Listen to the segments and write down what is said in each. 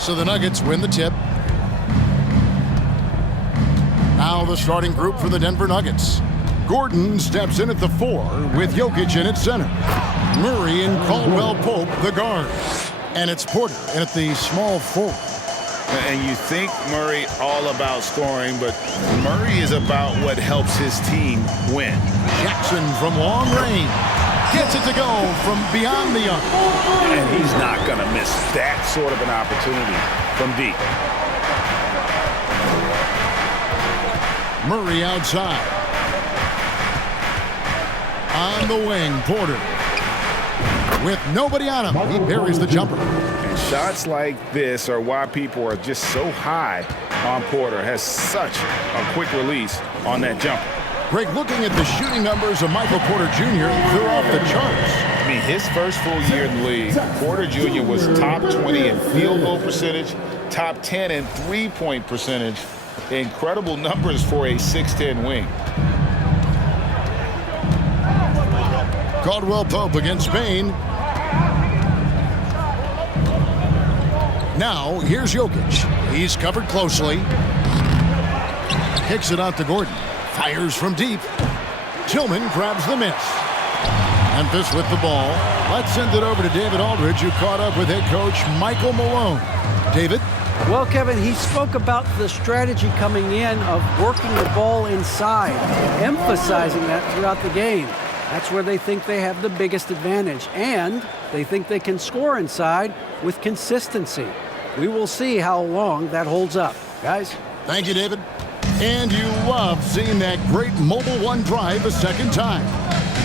So the Nuggets win the tip. Now the starting group for the Denver Nuggets. Gordon steps in at the 4 with Jokic in at center. Murray and Caldwell Pope, the guards. And it's Porter in at the small forward. And you think Murray all about scoring, but Murray is about what helps his team win. Jackson from long range gets it to go from beyond the arc. And he's not going to miss that sort of an opportunity from deep. Murray outside. On the wing, Porter. With nobody on him, he buries the jumper. And shots like this are why people are just so high on Porter. Has such a quick release on that jumper. Greg, looking at the shooting numbers of Michael Porter Jr., they're off the charts. I mean, his first full year in the league, Porter Jr. was top 20 in field goal percentage, top 10 in three-point percentage. Incredible numbers for a 6'10" wing. Caldwell Pope against Spain. Now, here's Jokic. He's covered closely. Kicks it out to Gordon. Fires from deep. Tillman grabs the miss. Memphis with the ball. Let's send it over to David Aldridge, who caught up with head coach Michael Malone. David? Well, Kevin, he spoke about the strategy coming in of working the ball inside, emphasizing that throughout the game. That's where they think they have the biggest advantage, and they think they can score inside with consistency. We will see how long that holds up. Guys? Thank you, David. And you love seeing that great mobile one drive a second time.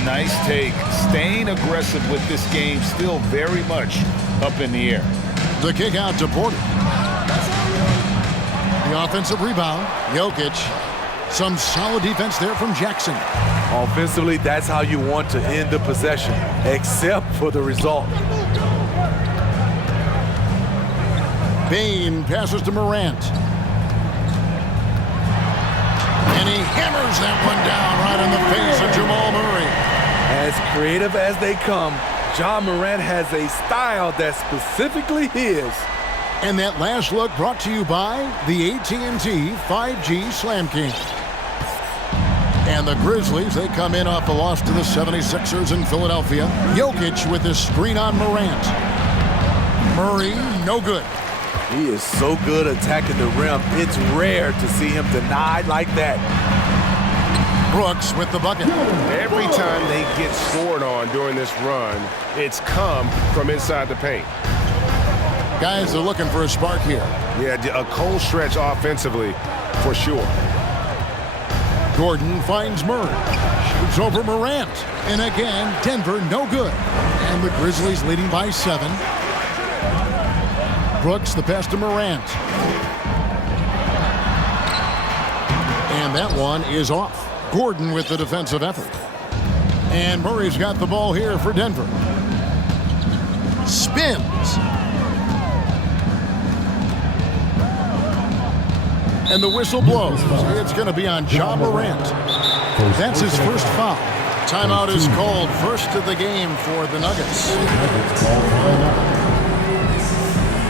Nice take. Staying aggressive with this game, still very much up in the air. The kick out to Porter. The offensive rebound, Jokic. Some solid defense there from Jackson. Offensively, that's how you want to end the possession, except for the result. Bane passes to Morant. And he hammers that one down right in the face of Jamal Murray. As creative as they come, Ja Morant has a style that's specifically his. And that last look brought to you by the AT&T 5G Slam King. And the Grizzlies, they come in off a loss to the 76ers in Philadelphia. Jokic with his screen on Morant. Murray, no good. He is so good attacking the rim. It's rare to see him denied like that. Brooks with the bucket. Every time they get scored on during this run, it's come from inside the paint. Guys are looking for a spark here. Yeah, a cold stretch offensively, for sure. Gordon finds Murray. Shoots over Morant. And again, Denver no good. And the Grizzlies leading by 7. Brooks, the pass to Morant. And that one is off. Gordon with the defensive effort. And Murray's got the ball here for Denver. Spins. And the whistle blows. It's going to be on Ja Morant. That's his first foul. Timeout is called, first of the game for the Nuggets.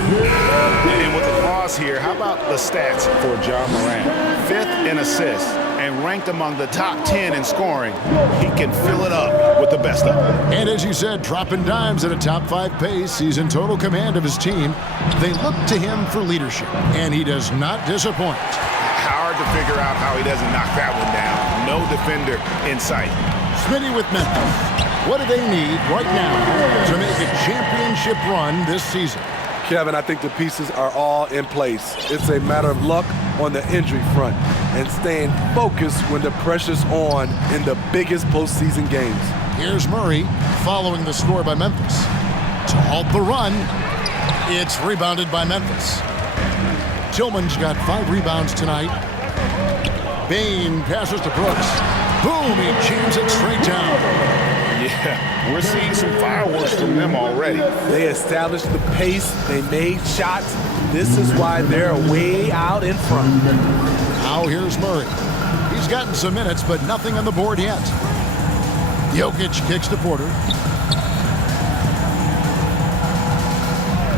And with the pause here, how about the stats for Ja Morant? 5th in assists and ranked among the top 10 in scoring. He can fill it up with the best of them. And as you said, dropping dimes at a top 5 pace. He's in total command of his team. They look to him for leadership, and he does not disappoint. Hard to figure out how he doesn't knock that one down. No defender in sight. Smitty with Memphis. What do they need right now to make a championship run this season? Kevin, I think the pieces are all in place. It's a matter of luck on the injury front and staying focused when the pressure's on in the biggest postseason games. Here's Murray following the score by Memphis. To halt the run, it's rebounded by Memphis. Tillman's got 5 rebounds tonight. Bane passes to Brooks. Boom, he jams it straight down. Yeah, we're seeing some fireworks from them already. They established the pace, they made shots. This is why they're way out in front. Now here's Murray. He's gotten some minutes, but nothing on the board yet. Jokic kicks to Porter.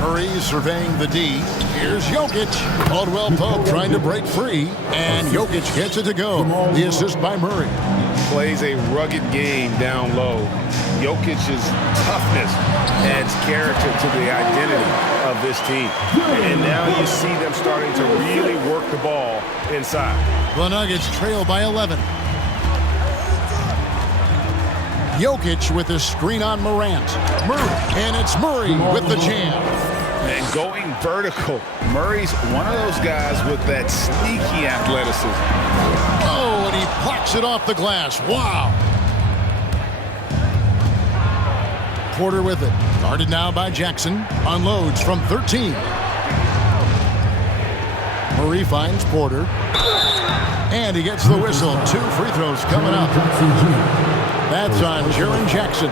Murray surveying the D. Here's Jokic. Caldwell Pope trying to break free, and Jokic gets it to go. The assist by Murray. Plays a rugged game down low. Jokic's toughness adds character to the identity of this team. And now you see them starting to really work the ball inside. The Nuggets trail by 11. Jokic with a screen on Morant. Murray, and it's Murray with the jam. And going vertical. Murray's one of those guys with that sneaky athleticism. Oh, and he plucks it off the glass. Wow. Porter with it. Guarded now by Jackson. Unloads from 13. Murray finds Porter. And he gets the whistle. 2 free throws coming up. That's on Jaren Jackson.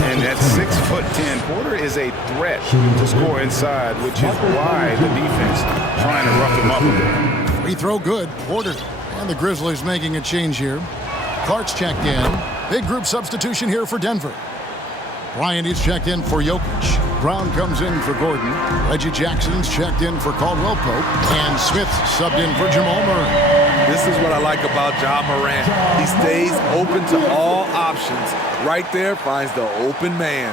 And at 6'10", Porter is a threat to score inside, which is why the defense trying to rough him up a bit. Free throw good. Porter. And the Grizzlies making a change here. Clark's checked in. Big group substitution here for Denver. Bryant is checked in for Jokic. Brown comes in for Gordon. Reggie Jackson's checked in for Caldwell Pope. And Smith subbed in for Jamal Murray. This is what I like about Ja Morant. He stays open to all options. Right there, finds the open man.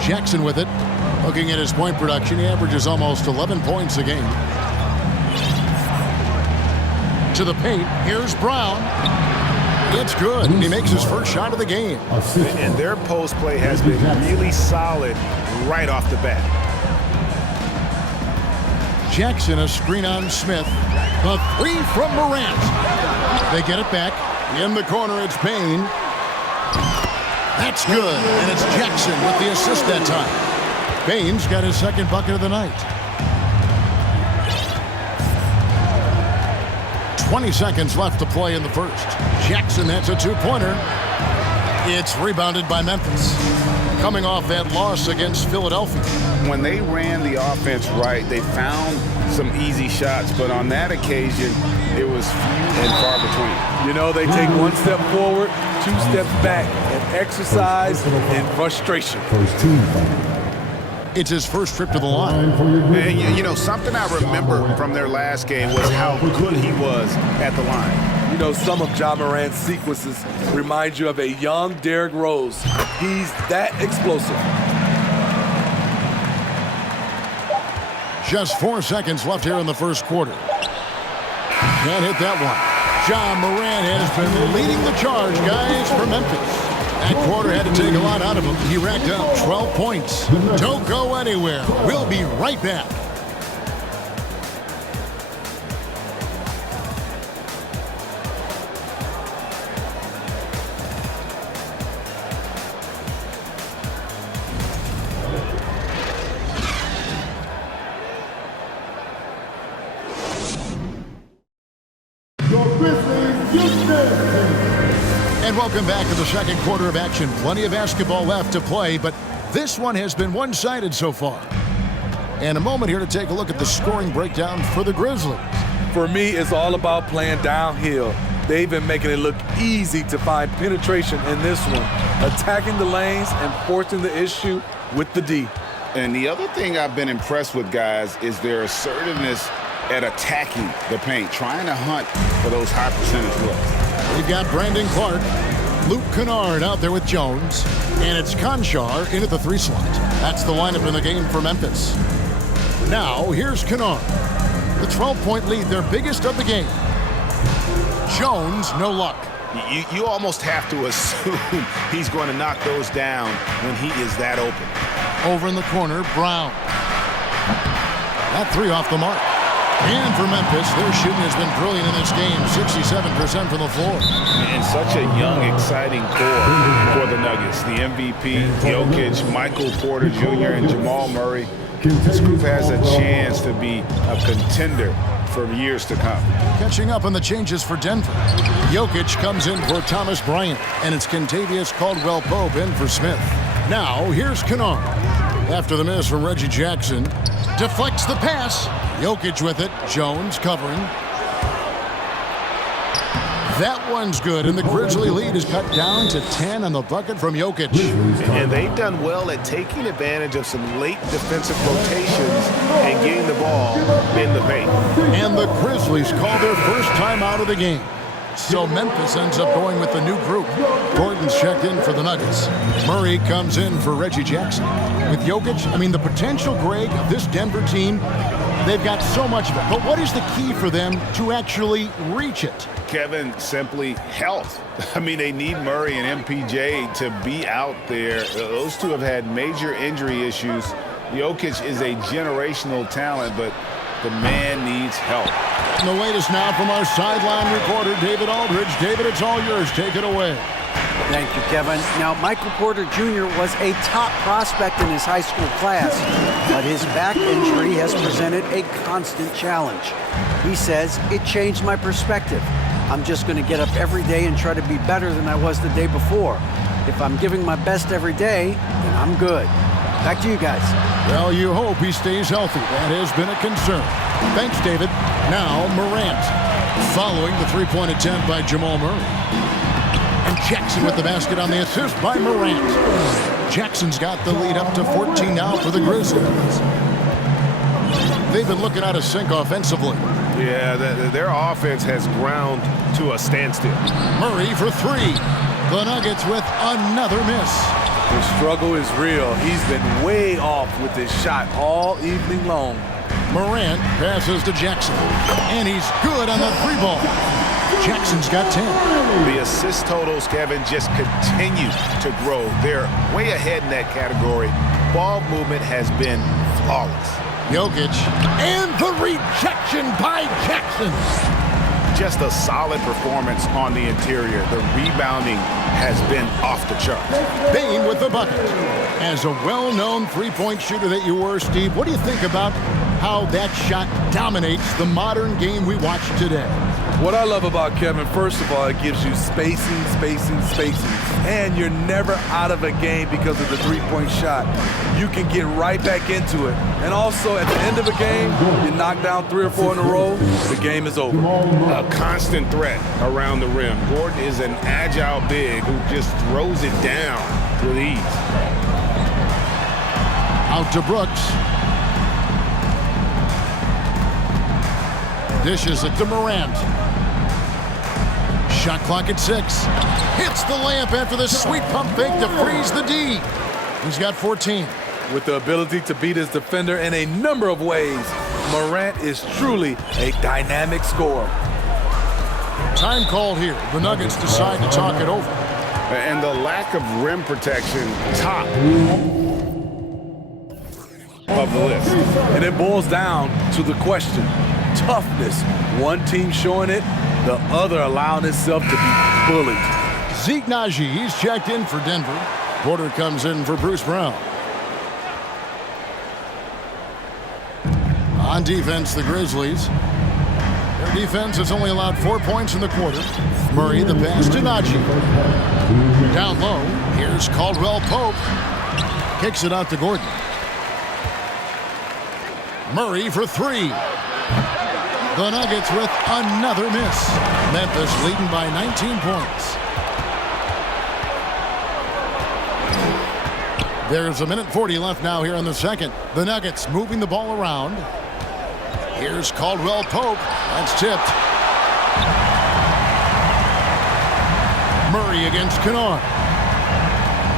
Jackson with it. Looking at his point production, he averages almost 11 points a game. To the paint, here's Brown. It's good. He makes his first shot of the game. And their post play has been really solid right off the bat. Jackson, a screen on Smith. The 3 from Morant. They get it back. In the corner, it's Payne. That's good. And it's Jackson with the assist that time. Payne's got his second bucket of the night. 20 seconds left to play in the first. Jackson, that's a 2-pointer. It's rebounded by Memphis. Coming off that loss against Philadelphia. When they ran the offense right, they found some easy shots, but on that occasion, it was few and far between. You know, they take 1 step forward, 2 steps back, and exercise and frustration. It's his first trip to the line. And you know, something I remember from their last game was how good he was at the line. You know, some of Ja Morant's sequences remind you of a young Derrick Rose. He's that explosive. Just 4 seconds left here in the first quarter. Can't hit that one. Ja Morant has been leading the charge, guys, for Memphis. That quarter had to take a lot out of him. He racked up 12 points. Don't go anywhere. We'll be right back. And welcome back to the second quarter of action. Plenty of basketball left to play, but this one has been one-sided so far. And a moment here to take a look at the scoring breakdown for the Grizzlies. For me, it's all about playing downhill. They've been making it look easy to find penetration in this one, attacking the lanes and forcing the issue with the D. And the other thing I've been impressed with, guys, is their assertiveness at attacking the paint, trying to hunt for those high percentage looks. We've got Brandon Clark, Luke Kennard out there with Jones, and it's Conchar in at the 3 slot. That's the lineup in the game for Memphis. Now, here's Kennard. The 12-point lead, their biggest of the game. Jones, no luck. You almost have to assume he's going to knock those down when he is that open. Over in the corner, Brown. That 3 off the mark. And for Memphis, their shooting has been brilliant in this game, 67% from the floor. And such a young, exciting core for the Nuggets. The MVP, Jokic, Michael Porter Jr., and Jamal Murray. This group has a chance to be a contender for years to come. Catching up on the changes for Denver. Jokic comes in for Thomas Bryant, and it's Kentavious Caldwell-Pope in for Smith. Now, here's Kennard. After the miss from Reggie Jackson, deflects the pass. Jokic with it. Jones covering. That one's good, and the Grizzly lead is cut down to 10 on the bucket from Jokic. And they've done well at taking advantage of some late defensive rotations and getting the ball in the paint. And the Grizzlies call their first time out of the game. So Memphis ends up going with the new group. Gordon's checked in for the Nuggets. Murray comes in for Reggie Jackson. With Jokic, I mean, the potential, Greg, of this Denver team, they've got so much of it. But what is the key for them to actually reach it? Kevin, simply health. I mean, they need Murray and MPJ to be out there. Those two have had major injury issues. Jokic is a generational talent, but the man needs help. And the latest now from our sideline reporter, David Aldridge. David, it's all yours. Take it away. Thank you, Kevin. Now, Michael Porter Jr. was a top prospect in his high school class, but his back injury has presented a constant challenge. He says, it changed my perspective. I'm just going to get up every day and try to be better than I was the day before. If I'm giving my best every day, then I'm good. Back to you guys. Well, you hope he stays healthy. That has been a concern. Thanks, David. Now, Morant. Following the three-point attempt by Jamal Murray. And Jackson with the basket on the assist by Morant. Jackson's got the lead up to 14 now for the Grizzlies. They've been looking out of sync offensively. Yeah, their offense has ground to a standstill. Murray for three. The Nuggets with another miss. The struggle is real. He's been way off with his shot all evening long. Morant passes to Jackson. And he's good on the three ball. Jackson's got 10. The assist totals, Kevin, just continue to grow. They're way ahead in that category. Ball movement has been flawless. Jokic. And the rejection by Jackson. Just a solid performance on the interior. The rebounding has been off the charts. Bain with the bucket. As a well-known three-point shooter that you were, Steve, what do you think about how that shot dominates the modern game we watch today? What I love about Kevin, first of all, it gives you spacing. And you're never out of a game because of the three-point shot. You can get right back into it. And also, at the end of a game, you knock down 3 or 4 in a row, the game is over. A constant threat around the rim. Gordon is an agile big who just throws it down with ease. Out to Brooks. Dishes it to Morant. Shot clock at 6. Hits the layup after the sweet pump fake to freeze the D. He's got 14. With the ability to beat his defender in a number of ways, Morant is truly a dynamic scorer. Time called here. The Nuggets decide to talk it over. And the lack of rim protection, top of the list. And it boils down to the question, toughness. One team showing it, the other allowing itself to be bullied. Zeke Naji, he's checked in for Denver. Porter comes in for Bruce Brown. On defense, the Grizzlies. Their defense has only allowed 4 points in the quarter. Murray, the pass to Naji. Down low, here's Caldwell Pope. Kicks it out to Gordon. Murray for three. The Nuggets with another miss. Memphis leading by 19 points. There's 1:40 left now here in the second. The Nuggets moving the ball around. Here's Caldwell Pope. That's tipped. Murray against Kennard.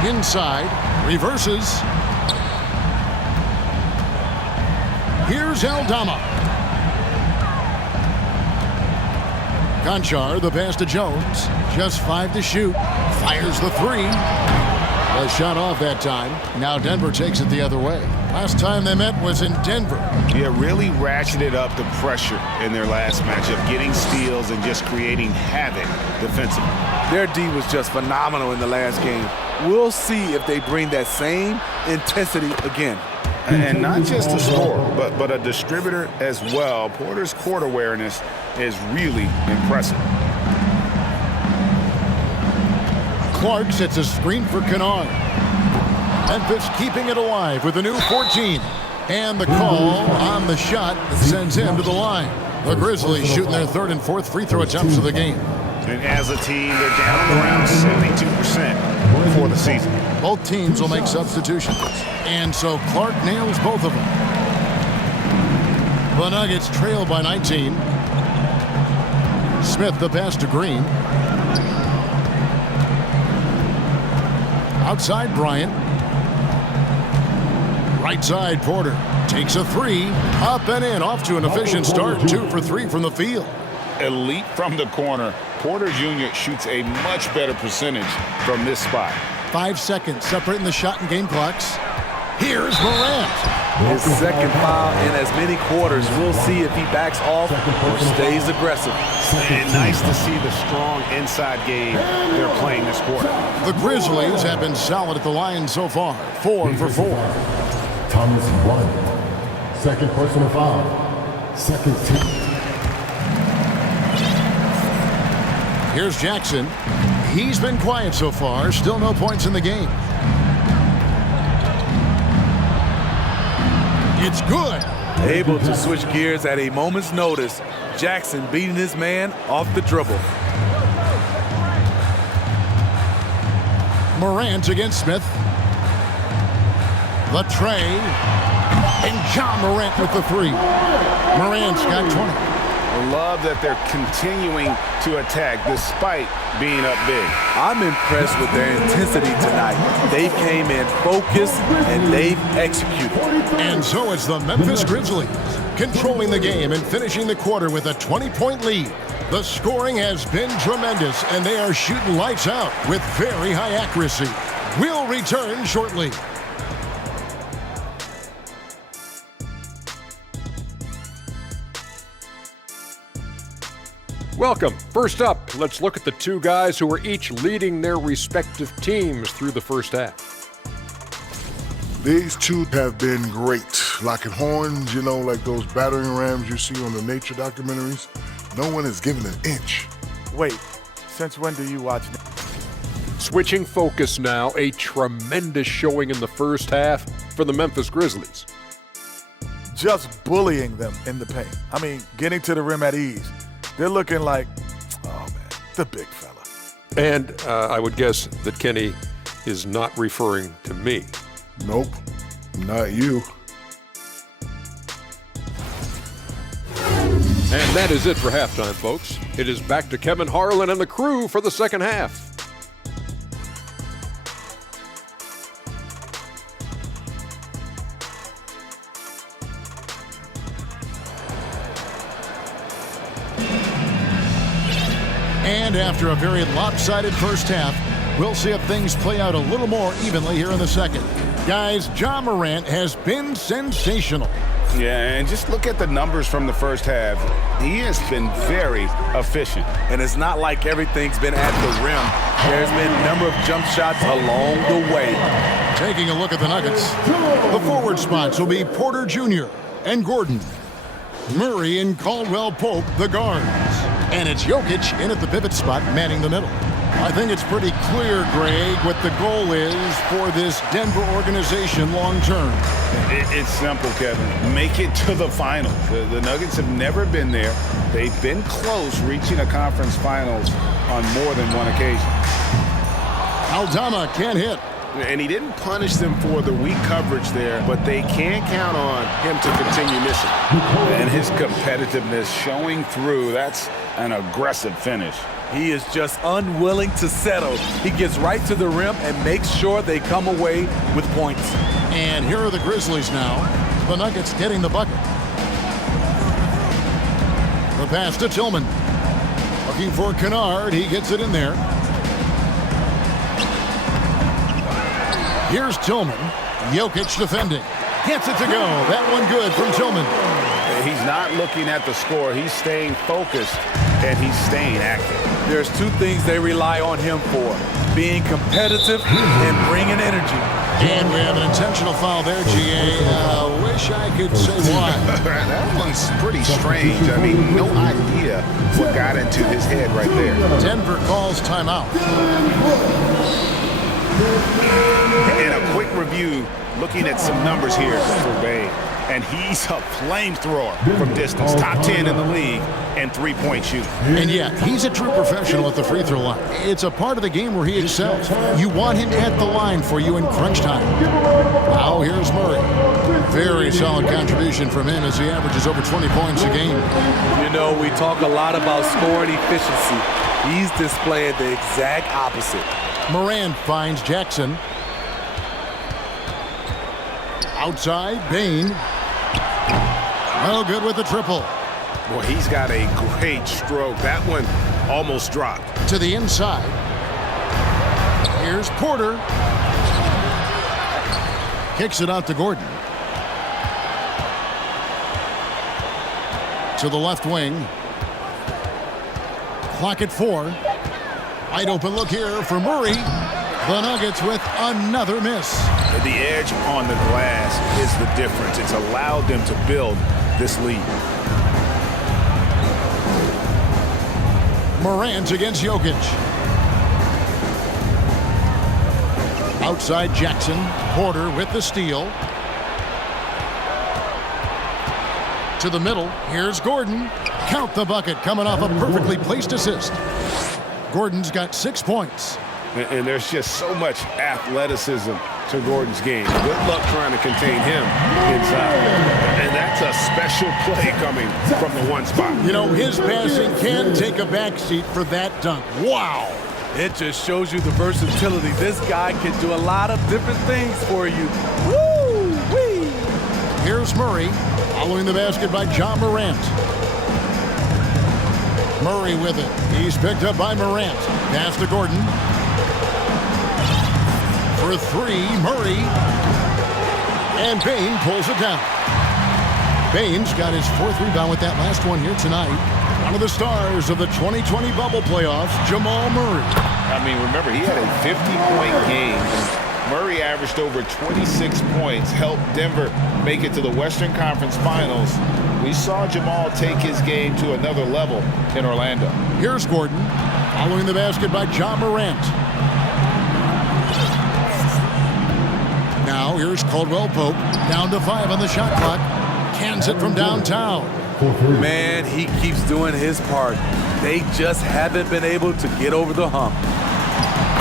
Inside. Reverses. Here's Aldama. Conchar, the pass to Jones. Just 5 to shoot. Fires the three. A shot off that time. Now Denver takes it the other way. Last time they met was in Denver. Yeah, really ratcheted up the pressure in their last matchup, getting steals and just creating havoc defensively. Their D was just phenomenal in the last game. We'll see if they bring that same intensity again. And not just a scorer, but a distributor as well. Porter's court awareness is really impressive. Clark sets a screen for Kennard. Memphis keeping it alive with a new 14. And the call on the shot that sends him to the line. The Grizzlies shooting their third and fourth free throw attempts of the game. And as a team, they're down around 72% for the season. Both teams will make substitutions. And so Clark nails both of them. The Nuggets trail by 19. Smith the pass to Green. Outside Bryant. Right side Porter. Takes a three. Up and in. Off to an efficient start. 2 for 3 from the field. Elite from the corner. Porter Jr. shoots a much better percentage from this spot. 5 seconds separating the shot and game clocks. Here's Morant. His second foul in as many quarters. We'll see if he backs off or stays aggressive. And nice to see the strong inside game they're playing this quarter. The Grizzlies have been solid at the line so far. 4 for 4. Thomas 1. Second personal foul. Second team. Here's Jackson. He's been quiet so far. Still no points in the game. It's good. Able to switch gears at a moment's notice. Jackson beating his man off the dribble. Morant against Smith. The tray. And John Morant with the 3. Morant's got 20. I love that they're continuing to attack despite being up big. I'm impressed with their intensity tonight. They came in focused and they've executed. And so it's the Memphis Grizzlies controlling the game and finishing the quarter with a 20-point lead. The scoring has been tremendous, and they are shooting lights out with very high accuracy. We'll return shortly. Welcome. First up, let's look at the two guys who are each leading their respective teams through the first half. These two have been great. Locking horns, like those battering rams you see on the nature documentaries. No one is given an inch. Wait, since when do you watch? Switching focus now, a tremendous showing in the first half for the Memphis Grizzlies. Just bullying them in the paint. I mean, getting to the rim at ease. They're looking like, oh man, the big fella. And I would guess that Kenny is not referring to me. Nope, not you. And that is it for halftime, folks. It is back to Kevin Harlan and the crew for the second half. And after a very lopsided first half, we'll see if things play out a little more evenly here in the second. Guys, John Morant has been sensational. Yeah, and just look at the numbers from the first half. He has been very efficient. And it's not like everything's been at the rim. There's been a number of jump shots along the way. Taking a look at the Nuggets, the forward spots will be Porter Jr. and Gordon. Murray and Caldwell-Pope, the guards. And it's Jokic in at the pivot spot, manning the middle. I think it's pretty clear, Greg, what the goal is for this Denver organization long term. It's simple, Kevin. Make it to the finals. The Nuggets have never been there. They've been close reaching a conference finals on more than one occasion. Aldama can't hit. And he didn't punish them for the weak coverage there, but they can't count on him to continue missing. And his competitiveness showing through. That's an aggressive finish. He is just unwilling to settle. He gets right to the rim and makes sure they come away with points. And here are the Grizzlies now. The Nuggets getting the bucket. The pass to Tillman. Looking for Kennard. He gets it in there. Here's Tillman. Jokic defending. Gets it to go. That one good from Tillman. He's not looking at the score. He's staying focused, and he's staying active. There's two things they rely on him for: being competitive and bringing energy. And we have an intentional foul there, GA. Wish I could say why. That one's pretty strange. I mean, no idea what got into his head right there. Denver calls timeout. And a quick review, looking at some numbers here for Bay. and he's a flamethrower from distance. Top 10 in the league and three-point shooting. And yet, he's a true professional at the free throw line. It's a part of the game where he excels. You want him at the line for you in crunch time. Now here's Murray. Very solid contribution from him as he averages over 20 points a game. You know, we talk a lot about scoring efficiency. He's displaying the exact opposite. Morant finds Jackson. Outside, Bain. No good with the triple. Boy, he's got a great stroke. That one almost dropped. To the inside. Here's Porter. Kicks it out to Gordon. To the left wing. Clock at 4. Wide open look here for Murray. The Nuggets with another miss. The edge on the glass is the difference. It's allowed them to build this lead. Morant against Jokic. Outside Jackson. Porter with the steal. To the middle. Here's Gordon. Count the bucket coming off a perfectly placed assist. Gordon's got 6 points. And there's just so much athleticism to Gordon's game. Good luck trying to contain him inside. And that's a special play coming from the one spot. You know, his passing can take a backseat for that dunk. Wow. It just shows you the versatility. This guy can do a lot of different things for you. Woo-wee! Here's Murray, following the basket by John Morant. Murray with it. He's picked up by Morant. Pass to Gordon. For 3, Murray. And Bain pulls it down. Bain's got his 4th rebound with that last one here tonight. One of the stars of the 2020 bubble playoffs, Jamal Murray. I mean, remember, he had a 50-point game. Murray averaged over 26 points, helped Denver make it to the Western Conference Finals. We saw Jamal take his game to another level in Orlando. Here's Gordon, following the basket by John Morant. Now here's Caldwell Pope, down to 5 on the shot clock. Cans it from downtown. Man, he keeps doing his part. They just haven't been able to get over the hump.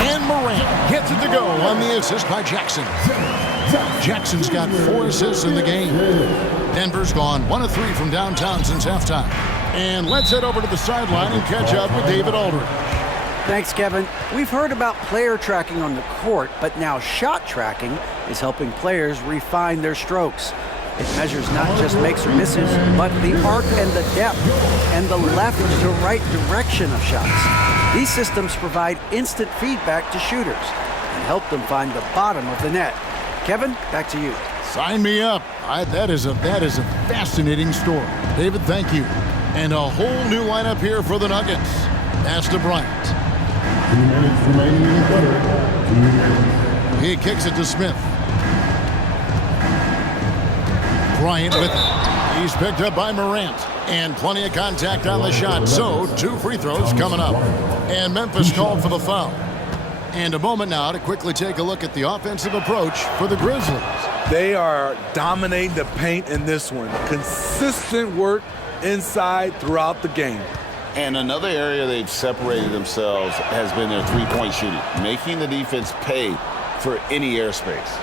And Morant gets it to go on the assist by Jackson. Jackson's got 4 assists in the game. Denver's gone 1 of 3 from downtown since halftime. And let's head over to the sideline and catch up with David Aldridge. Thanks, Kevin. We've heard about player tracking on the court, but now shot tracking is helping players refine their strokes. It measures not just makes or misses, but the arc and the depth and the left to right direction of shots. These systems provide instant feedback to shooters and help them find the bottom of the net. Kevin, back to you. Sign me up. That is a fascinating story. David, thank you. And a whole new lineup here for the Nuggets. Pass to Bryant. 2 minutes remaining in the quarter. 2 minutes. He kicks it to Smith. Bryant with it. He's picked up by Morant. And plenty of contact on the shot. So 2 free throws coming up. And Memphis called for the foul. And a moment now to quickly take a look at the offensive approach for the Grizzlies. They are dominating the paint in this one. Consistent work inside throughout the game. And another area they've separated themselves has been their three-point shooting, making the defense pay for any airspace.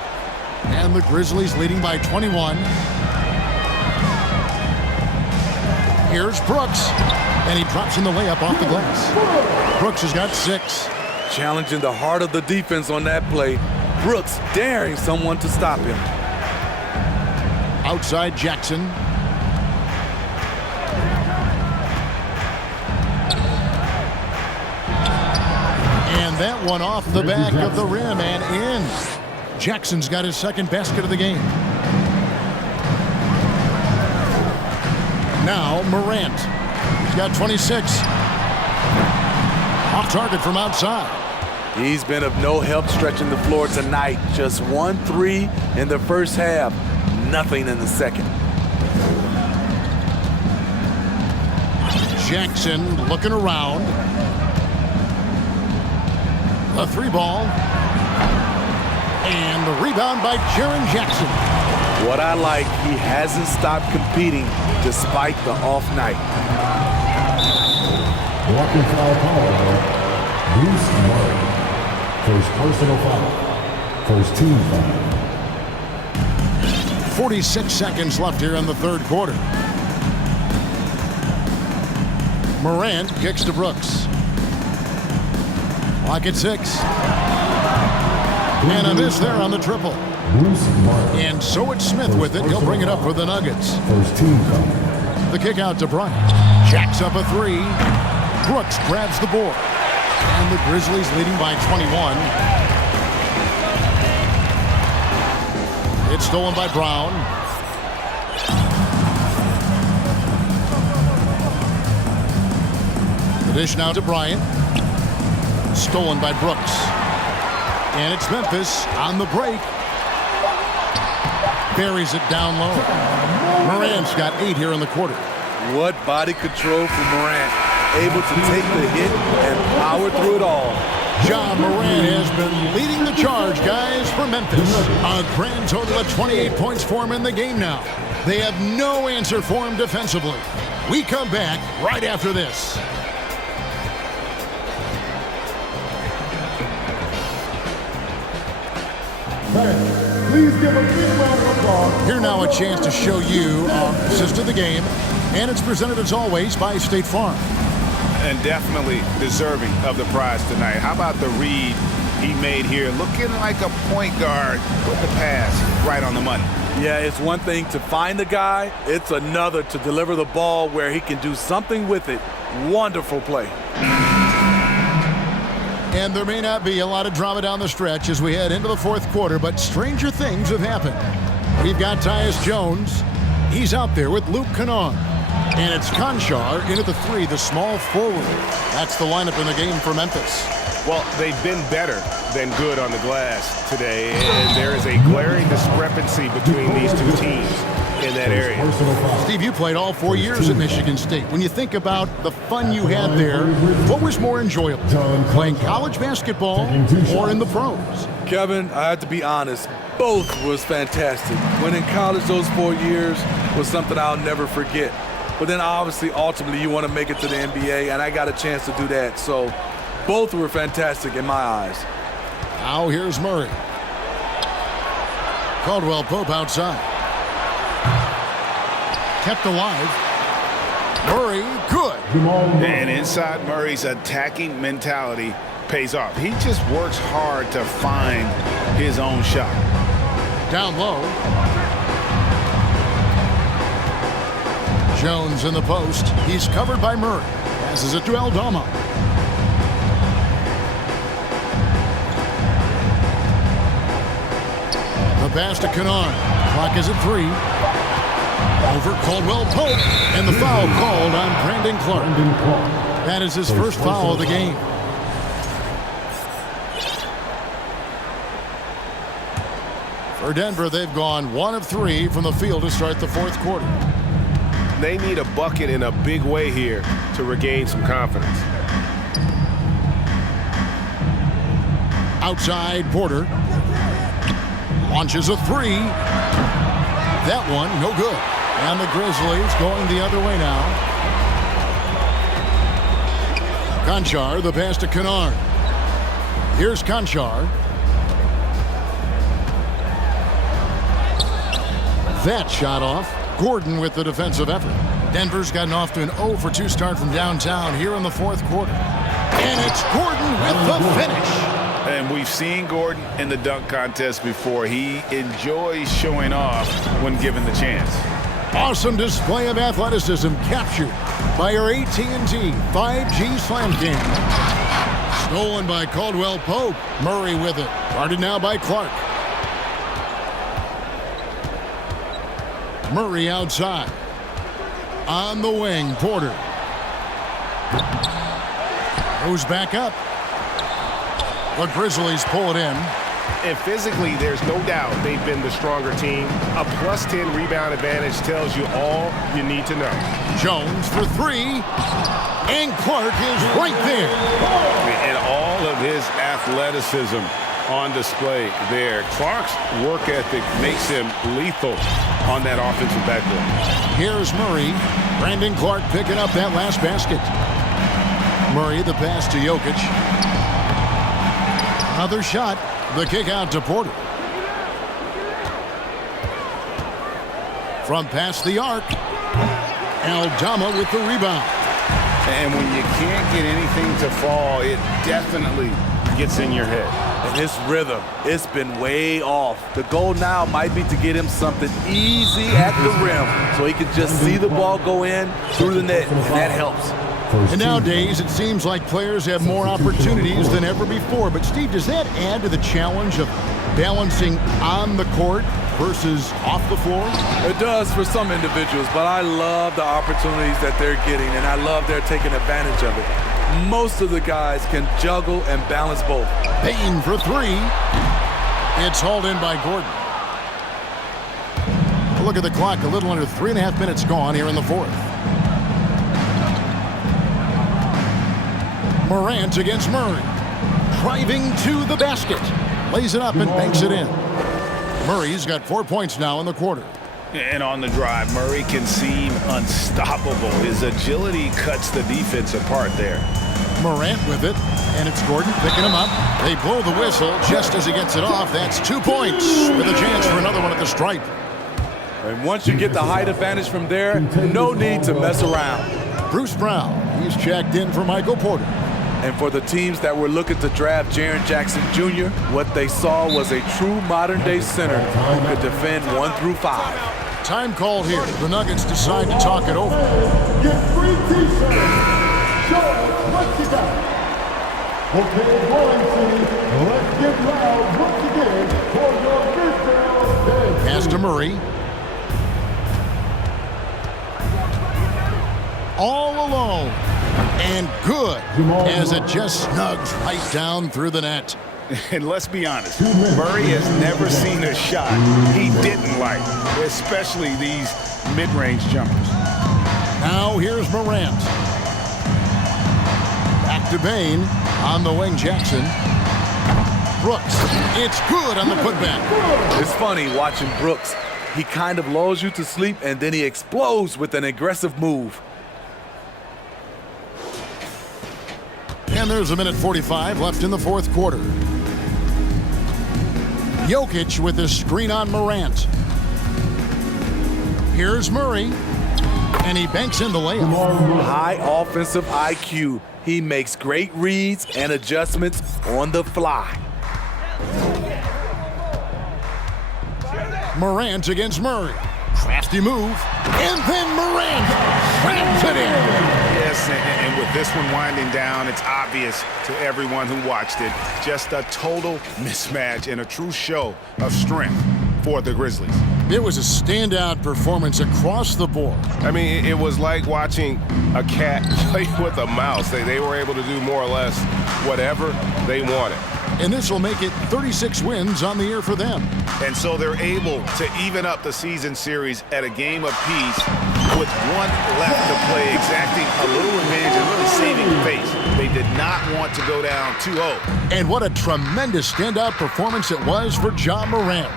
And the Grizzlies leading by 21. Here's Brooks. And he drops in the layup off the glass. Brooks has got 6. Challenging the heart of the defense on that play. Brooks daring someone to stop him. Outside Jackson. And that one off the back of the rim and in. Jackson's got his 2nd basket of the game. Now Morant. He's got 26. Off target from outside. He's been of no help stretching the floor tonight. Just 1 3 in the first half. Nothing in the second. Jackson looking around. A 3 ball. And the rebound by Jaren Jackson. What I like, he hasn't stopped competing despite the off night. Walking foul call. Bruce Morant. First personal foul. First team foul. 46 seconds left here in the third quarter. Morant kicks to Brooks. Clock at 6. And a miss there on the triple. And so it's Smith with it. He'll bring it up for the Nuggets. First team foul. The kick out to Bryant. Jacks up a 3. Brooks grabs the board. And the Grizzlies leading by 21. It's stolen by Brown. The dish now to Bryant. Stolen by Brooks. And it's Memphis on the break. Buries it down low. Morant's got 8 here in the quarter. What body control from Morant. Able to take the hit and power through it all. John Morant has been leading the charge, guys, for Memphis. A grand total of 28 points for him in the game now. They have no answer for him defensively. We come back right after this. Please give a big round of applause. Here now a chance to show you our assist of the game. And it's presented as always by State Farm. And definitely deserving of the prize tonight. How about the read he made here? Looking like a point guard with the pass right on the money. Yeah, it's one thing to find the guy. It's another to deliver the ball where he can do something with it. Wonderful play. And there may not be a lot of drama down the stretch as we head into the fourth quarter, but stranger things have happened. We've got Tyus Jones. He's out there with Luke Kennard. And it's Conchar in at the 3, the small forward. That's the lineup in the game for Memphis. Well, they've been better than good on the glass today, and there is a glaring discrepancy between these two teams in that area. Steve, you played all 4 years at Michigan State. When you think about the fun you had there, what was more enjoyable, playing college basketball or in the pros? Kevin, I have to be honest, both was fantastic. When in college, those 4 years was something I'll never forget. But then obviously, ultimately, you want to make it to the NBA, and I got a chance to do that. So both were fantastic in my eyes. Now here's Murray. Caldwell Pope outside. Kept alive. Murray, good. And inside Murray's attacking mentality pays off. He just works hard to find his own shot. Down low. Jones in the post. He's covered by Murray. Passes it to Aldama. The pass to Kennard. Clock is at 3. Over Caldwell Pope. And the foul called on Brandon Clark. That is his first foul of the game. For Denver, they've gone 1 of 3 from the field to start the fourth quarter. They need a bucket in a big way here to regain some confidence. Outside, Porter. Launches a 3. That one, no good. And the Grizzlies going the other way now. Conchar, the pass to Kennard. Here's Conchar. That shot off. Gordon with the defensive effort. Denver's gotten off to an 0-for-2 start from downtown here in the fourth quarter. And it's Gordon with the finish. And we've seen Gordon in the dunk contest before. He enjoys showing off when given the chance. Awesome display of athleticism captured by our AT&T 5G Slam King. Stolen by Caldwell Pope. Murray with it. Guarded now by Clark. Murray outside. On the wing, Porter. Goes back up. The Grizzlies pull it in. And physically, there's no doubt they've been the stronger team. A +10 rebound advantage tells you all you need to know. Jones for 3. And Clark is right there. And all of his athleticism on display there. Clark's work ethic makes him lethal on that offensive backboard. Here's Murray. Brandon Clark picking up that last basket. Murray, the pass to Jokic. Another shot. The kick out to Porter. From past the arc. Aldama with the rebound. And when you can't get anything to fall, it definitely gets in your head. And his rhythm, it's been way off. The goal now might be to get him something easy at the rim so he can just see the ball go in through the net, and that helps. And nowadays, it seems like players have more opportunities than ever before. But, Steve, does that add to the challenge of balancing on the court versus off the floor? It does for some individuals, but I love the opportunities that they're getting, and I love they're taking advantage of it. Most of the guys can juggle and balance both. Payne for three. It's hauled in by Gordon. Look at the clock. A little under 3.5 minutes gone here in the fourth. Morant against Murray. Driving to the basket. Lays it up and banks it in. Murray's got 4 points now in the quarter. And on the drive, Murray can seem unstoppable. His agility cuts the defense apart there. Morant with it, and it's Gordon picking him up. They blow the whistle just as he gets it off. That's 2 points with a chance for another one at the stripe. And once you get the height advantage from there, no need to mess around. Bruce Brown, he's checked in for Michael Porter. And for the teams that were looking to draft Jaren Jackson Jr., what they saw was a true modern-day center who could defend 1 through 5. Time called here. The Nuggets decide to talk it over. Get free t-shirts. Show us what you got. Okay, Bowling City, let's get loud once again for your Big Day. Pass to Murray. All alone. And good as it just snugs right down through the net. And let's be honest, Murray has never seen a shot he didn't like, especially these mid-range jumpers. Now here's Morant. Back to Payne. On the wing, Jackson. Brooks. It's good on the putback. It's funny watching Brooks. He kind of lulls you to sleep, and then he explodes with an aggressive move. And there's 1:45 left in the fourth quarter. Jokic with his screen on Morant. Here's Murray. And he banks in the layup. High offensive IQ. He makes great reads and adjustments on the fly. Morant against Murray. Crafty move. And then Morant traps it in. Yes, and with this one winding down, it's obvious to everyone who watched it. Just a total mismatch and a true show of strength for the Grizzlies. It was a standout performance across the board. I mean, it was like watching a cat play with a mouse. They were able to do more or less whatever they wanted. And this will make it 36 wins on the year for them. And so they're able to even up the season series at a game apiece with one left to play, exacting a little revenge and really saving face. They did not want to go down 2-0. And what a tremendous standout performance it was for Ja Morant.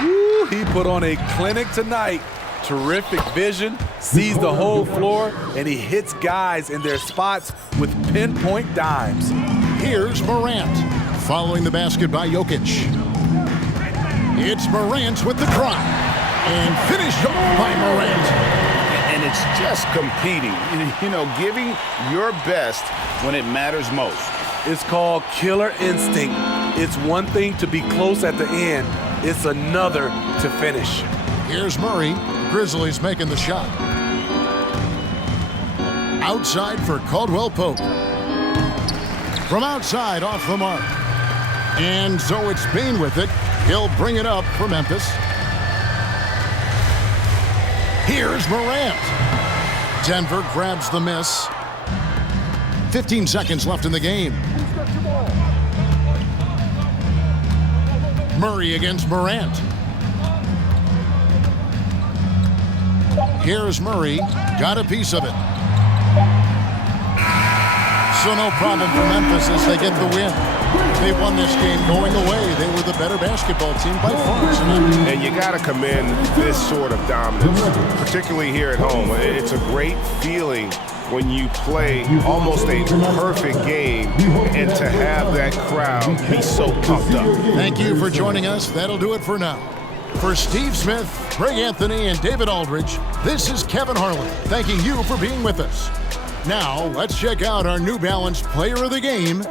Woo, he put on a clinic tonight. Terrific vision, sees the whole floor, and he hits guys in their spots with pinpoint dimes. Here's Morant, following the basket by Jokic. It's Morant with the drive, and finished off by Morant. And it's just competing, you know, giving your best when it matters most. It's called killer instinct. It's one thing to be close at the end. It's another to finish. Here's Murray. Grizzlies making the shot. Outside for Caldwell Pope. From outside, off the mark. And so it's Payne with it. He'll bring it up for Memphis. Here's Morant. Denver grabs the miss. 15 seconds left in the game. Murray against Morant. Here's Murray. Got a piece of it. So no problem for Memphis as they get the win. They won this game going away. They were the better basketball team by far tonight. And you got to commend this sort of dominance, particularly here at home. It's a great feeling when you play almost a perfect game and to have that crowd be so pumped up. Thank you for joining us. That'll do it for now. For Steve Smith, Greg Anthony, and David Aldridge, this is Kevin Harlan thanking you for being with us. Now, let's check out our New Balance Player of the Game,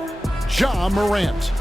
Ja Morant.